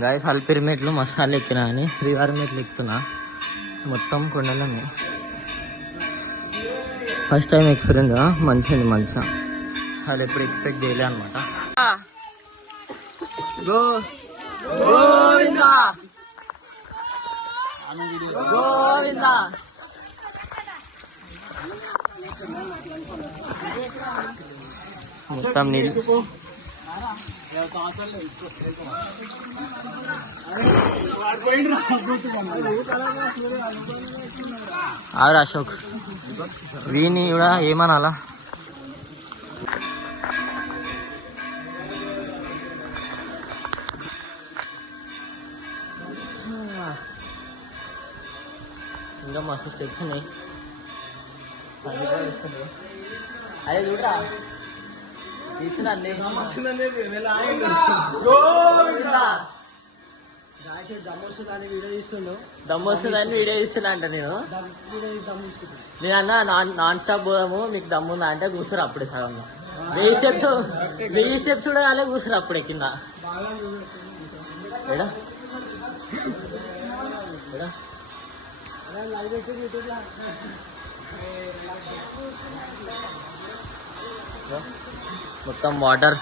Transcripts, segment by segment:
Guys Alipiri మెట్లు మసాలా ఎక్కినా అని శ్రీవారి మెట్లు ఎక్కుతున్నా. మొత్తం కొండలు ఉన్నాయి. ఫస్ట్ టైం ఎక్స్పీరియన్స్ మంచిగా వాళ్ళు ఎప్పుడు ఎక్స్పెక్ట్ చేయలే అనమాట. మొత్తం నీళ్ళు ఆరు అశోక్ వీని కూడా ఏమనాలా. ఇంకా మస్తు స్టెప్స్ ఉన్నాయి. అదే చూడరా దమ్మొస్తుందని వీడియో తీస్తున్నా అంట. నేను అన్నా నాన్ స్టాప్ పోదాము మీకు దమ్ముందా అంటే కూర్చురు అప్పుడే సగంగా. 1000 స్టెప్స్ కూడా కాలే కూర్చురు అప్పుడే కింద. ఏడా మొత్తం వాటర్.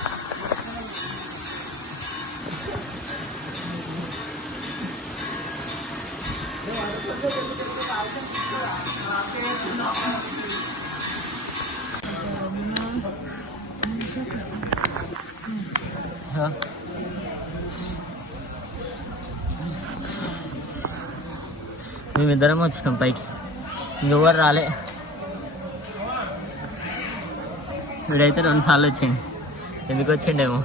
మేమిద్దరం వచ్చినాం పైకి, ఇంకెవరు రాలే. వీడైతే 2 సార్లు వచ్చిండు. ఎందుకు వచ్చిండేమో.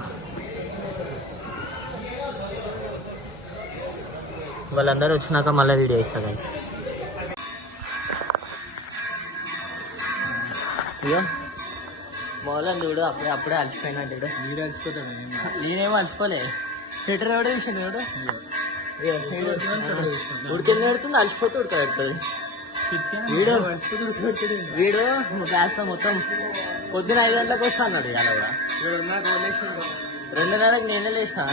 వాళ్ళందరూ వచ్చినాక మళ్ళీ వీడియో ఇస్తా. ఇగో మౌలని చూడు అప్పుడే అలసిపోయినట్టు. వీడు అలసిపోతాడు. నేనేమో అలసిపోలే. స్వెటర్ ఎవడో తీసాను చూడు. ఉడికెళ్ళి పెడుతుంది, అలసిపోతే ఉడకబెడుతుంది. వీడు క్లాస్ లో మొత్తం పొద్దున 5 గంటలకు వస్తా అన్నాడు. ఇలా కూడా 2:30కి నేనే లేస్తా.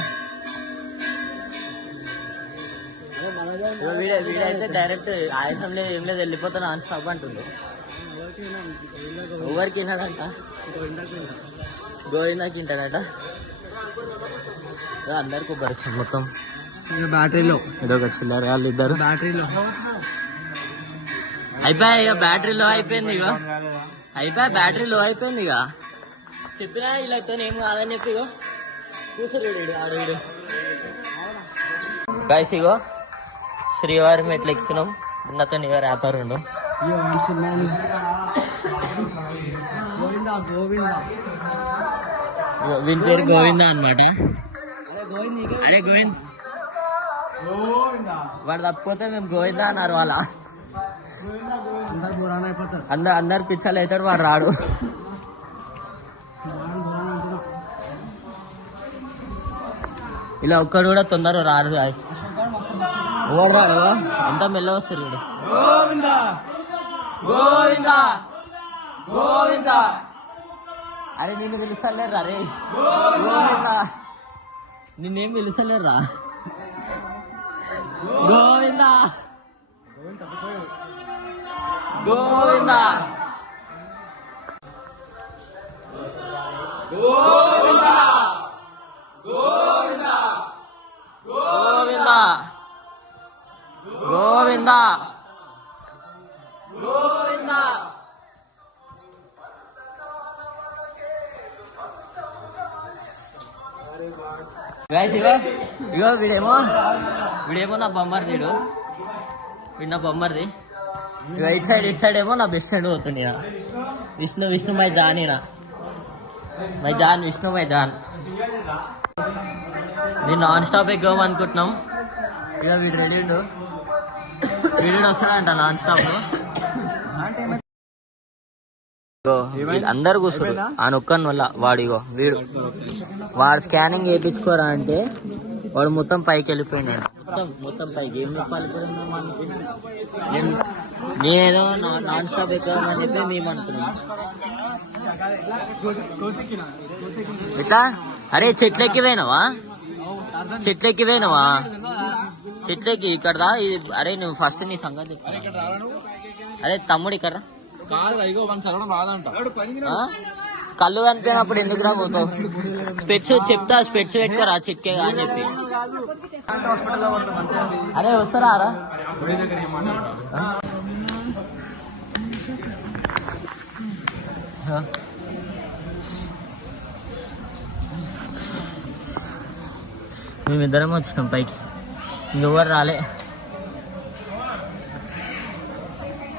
వీడైతే డైరెక్ట్ ఆయాసం లేదు ఏం లేదు వెళ్ళిపోతా నాన్ స్టాప్ అంటుంది. ఎవరికి వినాడంట, గోవిందాకి వింటాడట. అందరికి కొబ్బరి మొత్తం బ్యాటరీలో ఏదో ఒక చిల్లర వాళ్ళు ఇద్దరు బ్యాటరీలో అయిపోయా. ఇక బ్యాటరీ లో అయిపోయింది. ఇక బ్యాటరీ లో అయిపోయింది. ఇక చెప్పినా వీళ్ళతో ఏం కాదని చెప్పి ఇగో కూసరు ఆడు. గాయస్ ఇగో శ్రీవారి మెట్లు ఎక్కుతున్నాం. నాతో ఇక ర్యాపర్ ఉండు. వీని పేరు గోవిందా అనమాట. అరే గోవింద్ వాడు తప్పిపోతే మేము గోవిందా అన్నారు. వాళ్ళ అందరు పిచ్చలు అవుతాడు, వాడు రాడు. ఇలా ఒక్కడు కూడా తొందరగా రాడు. ఎవరు రాడు, అంతా మెల్ల వస్తారు. గోవిందా గోవిందా అరే నిన్ను పిలుస్తలేరు. అరే గోవిందా నిన్నేం పిలుస్తలేరురా. గోవిందా గోవిందా గోవిందా గోవిందా గోవిందా గోవిందా గోవిందా. ఇగో వీడేమో నా బొమ్మర్ది. వీడు నా బొమ్మర్ది. ఇక ఇటు సైడ్ ఏమో నా బెస్ట్ ఫ్రెండ్ పోతుంది. విష్ణు మై జాన్. విష్ణు మై జాన్. నేను నాన్ స్టాప్ ఎగ్గాం అనుకుంటున్నాం. ఇక వీడు రెడీ వీడు వస్తాడంట నాన్ స్టాప్. అందరు కూర్చోడు ఆ నొక్కని వల్ల. వాడిగో వాడు స్కానింగ్ చేయించుకోరా అంటే వాడు మొత్తం పైకి వెళ్ళిపోయినాడు. మొత్తం పైకి ఏం చెప్పాలి. నేనేదో నాన్ స్టాప్ ఎక్కామని చెప్పి మేము అనుకున్నాం. ఇట్లా అరే చెట్లు ఎక్కిపోయినావా? చెట్లెక్కి పోయినావా? చెట్లెక్కి ఇక్కడ అరే నువ్వు ఫస్ట్ నీ సంగతి అరే తమ్ముడు ఇక్కడ కళ్ళు కనిపోయినప్పుడు ఎందుకు రా పోతావు? స్పెట్స్ చెప్తా, స్పెట్స్ పెట్టుకోరా చెట్కే అని చెప్పి. అరే వస్తారా రా మేమిద్దరం వచ్చినాం పైకి, ఇంకెవరు రాలే.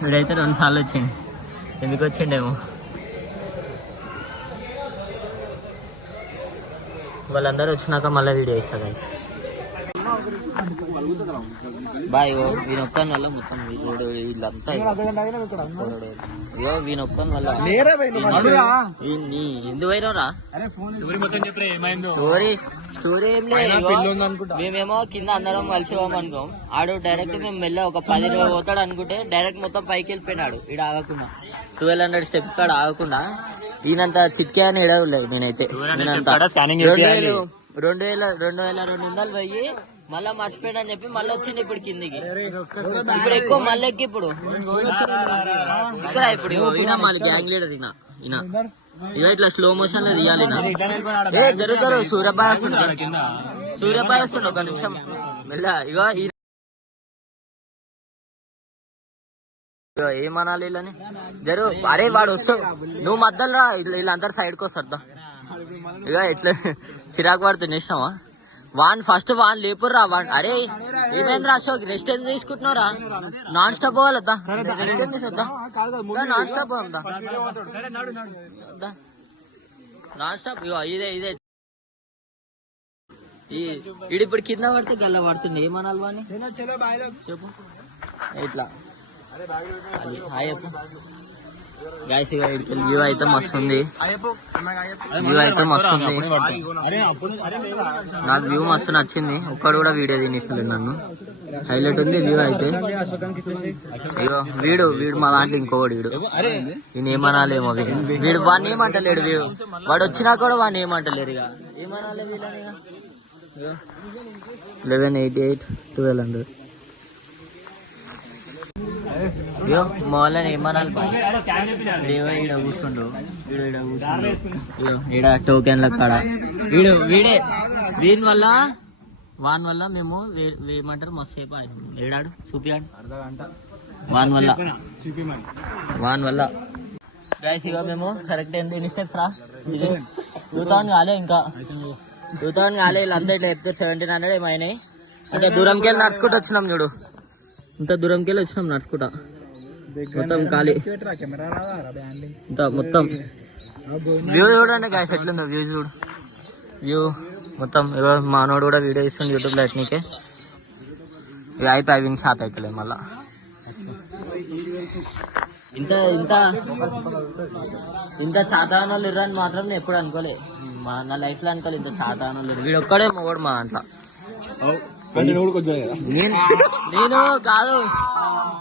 వీడైతే 2 సార్లు వచ్చిండు, ఎందుకు వచ్చిండేమో. వాళ్ళందరూ వచ్చినాక మళ్ళీ వీడియో ఇస్తారు. బాయ్ వీనొక్కని వల్ల మొత్తం వీళ్ళంతా వీనొక్కని వల్ల ఎందుకు పోయినరా స్టోరీ ఏం లేదు. మేమేమో కింద అందరం కలిసి పోమనుకోం, ఆడు డైరెక్ట్ మేము మెల్ల ఒక 10 పోతాడు అనుకుంటే డైరెక్ట్ మొత్తం పైకి వెళ్ళిపోయినాడు. ఈడ ఆగకుండా 1200 స్టెప్స్ కాడ ఆగకుండా ఈయనంత చిట్కే అని ఎడవలేదు. నేనైతే 2200 పోయి మళ్ళా మర్చిపోయాడు అని చెప్పి మళ్ళీ వచ్చింది ఇప్పుడు కిందికి. ఇప్పుడు ఎక్కువ మళ్ళీ ఎక్కి ఇప్పుడు ఇక్కడ ఇప్పుడు మళ్ళీ గ్యాంగ్ లీడర్ ఈయన ఇక ఇట్లా స్లో మోషన్ లో తీయాలి. జరుగుతారు సూర్యపాయ వస్తుండే ఒక నిమిషం మెల్ల. ఇక ఏమనాలి వీళ్ళని జరు. అరే వాడు వస్తావు నువ్వు మధ్యలో రా, వీళ్ళందరూ సైడ్కి వస్తారు. ఇక ఎట్లా చిరాకు పడుతుంది ఇష్టమా? ఫస్ట్ వాన్ లేపుర్రా. అరే ఏమైంది రా అశోక్, రెస్ట్ ఎందుకు తీసుకుంటున్నారా? నాన్ స్టాప్ పోవాలద్దా, రెస్ట్ ఎందుకు తీసుకొద్దా, నాన్ స్టాప్ పోదా, నాన్ స్టాప్. ఇదే ఈడు ఇప్పుడు కింద పడితే గల్ల పడుతుంది. ఏమనాలి వాని చెప్పు ఇట్లా. గాయస్ ఇక వ్యూ అయితే మస్తుంది, వ్యూ అయితే మస్తుంది. నాకు వ్యూ మస్తు నచ్చింది. ఒక్కడు కూడా వీడియో తినిస్తలేదు నన్ను. హైలైట్ ఉంది వ్యూ అయితే. ఇగో వీడు మా దాంట్లో ఇంకోడు వీడు. ఈయన ఏమనాలేమో వీడు వాడిని ఏమంటలేడు. వాడు వచ్చినా కూడా వాడిని ఏమంటలేరు. ఇక ఏమనాలి వీళ్ళని. 1188 1200 మోళ్ళని ఏమనాలి ఈడ కూర్చుండు. ఈడ టోకెన్ల కాడ వీడే. వాన్ వల్ల మేము ఏమంటారు మస్తు సేపు ఏడాడు చూపియాడు. వాన్ వల్ల గైస్ ఇక మేము కరెక్ట్ ఎన్ని స్టెప్స్ రా 2000 కాలే, ఇంకా 2000 కాలే. వీళ్ళంతా ఇట్లా చెప్తారు 1700 ఏమైనాయి. అంత దూరంకి వెళ్ళి నడుచుకుంటూ వచ్చినాం చూడు, ఇంత దూరంకి వెళ్ళి వచ్చినాం నడుచుకుంటా. మొత్తం ఖాళీ ఇంత మొత్తం. వ్యూ చూడండి గాయస్ ఎట్లుందో వ్యూ చూడు. వ్యూ మొత్తం మానోడు కూడా వీడియో ఇస్తుంది యూట్యూబ్ లో. ఎట్నికే ఇక అయిపోయి షాప్ అవుతలేదు మళ్ళా. ఇంత చాతాన వాళ్ళు ఇర్రని మాత్రం నేను ఎప్పుడు అనుకోలే, నా లైఫ్ లో అనుకోలేదు. ఇంత చాతాన వాళ్ళు వీడు ఒక్కడే మొగడు మా దాంట్లో. నేను కాదు,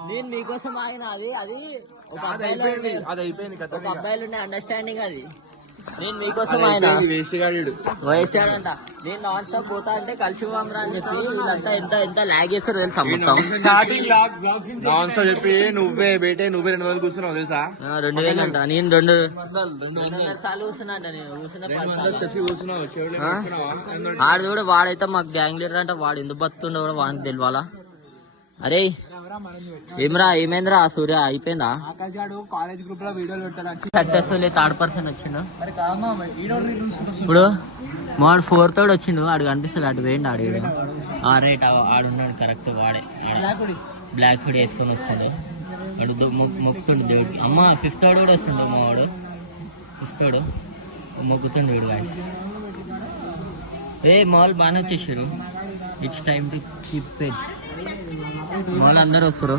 నేను మీకోసం ఆగిన. అది ఒక అబ్బాయిలు ఉండే అండర్స్టాండింగ్. అది నేను మీకోసం ఆయన వేస్ట్ అంట. నేను నాన్ స్టాప్ పోతా అంటే కలిసి పోమరా అని చెప్పి వీళ్ళంతా ఎంత లాగ్ చేస్తారు తెలుసా మొత్తం. నాన్ స్టాప్ చెప్పి నువ్వే 2000 కూర్చున్నావు తెలుసా? 2000 అంట. నేను 200 సార్లు కూర్చున్నా అంట. నేను కూర్చున్నా. ఆడు కూడా వాడైతే మాకు గ్యాంగ్ లీడర్ అంట. వాడు ఎందుకు బతుండో కూడా వాడికి తెలియాలా. అరే ఏమరా ఏమైందిరా సూర్య అయిపోయిందా? సక్సెస్ఫుల్ 3rd పర్సన్ వచ్చిండు. ఇప్పుడు మాడు 4th వచ్చిండు. ఆడు కనిపిస్తాడు, అటు వేయండి. ఆడు రైట్ ఆడున్నాడు కరెక్ట్. వాడే బ్లాక్ హుడ్ వేసుకొని వస్తాడు. వాడు మొక్కుతుండు దేవుడికి. అమ్మ 5th కూడా వస్తుండు. మా వాడు 5th మొక్కుతుండు వీడు. గాయస్ మా వాళ్ళు బాగానే వచ్చేసారు. ఇట్స్ టైమ్ టు కీప్ పెట్. వాళ్ళు అందరూ వస్తారు.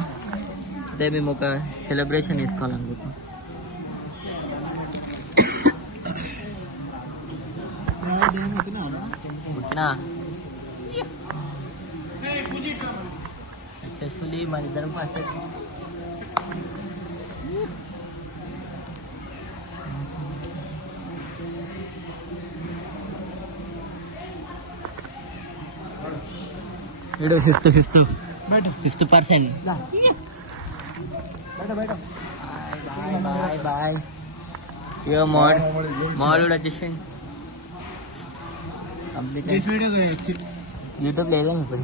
అదే మేము ఒక సెలబ్రేషన్ తీసుకోవాలనుకుంటున్నాం. సక్సెస్ఫుల్లీ మన ఇద్దరం ఫస్ట్ వీడు ఫిఫ్త్ పర్సెంట్. Bye bye. ఇక మోడ్ కూడా వచ్చేసింది. యూట్యూబ్ లేదా ఇప్పుడు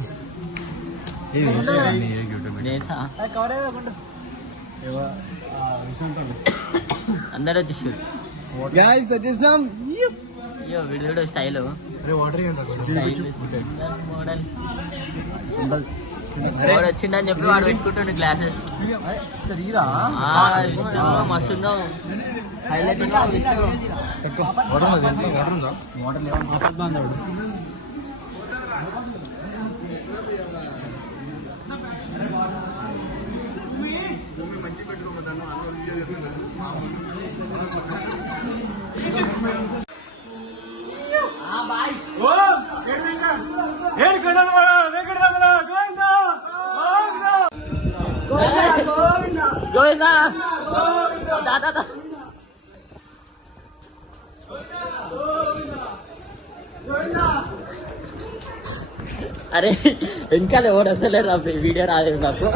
అందరు వచ్చేసారు. అయ్యో వీడు స్టైల్ మోడ్ వచ్చిండని చెప్పి వాడు పెట్టుకుంటుండే క్లాసెస్. మస్తు ఉందో హైలైట్. గోవిందా దాదా అరే వెనకాల ఎవడు వస్తలేరు వీడియో రాలేదు నాకు.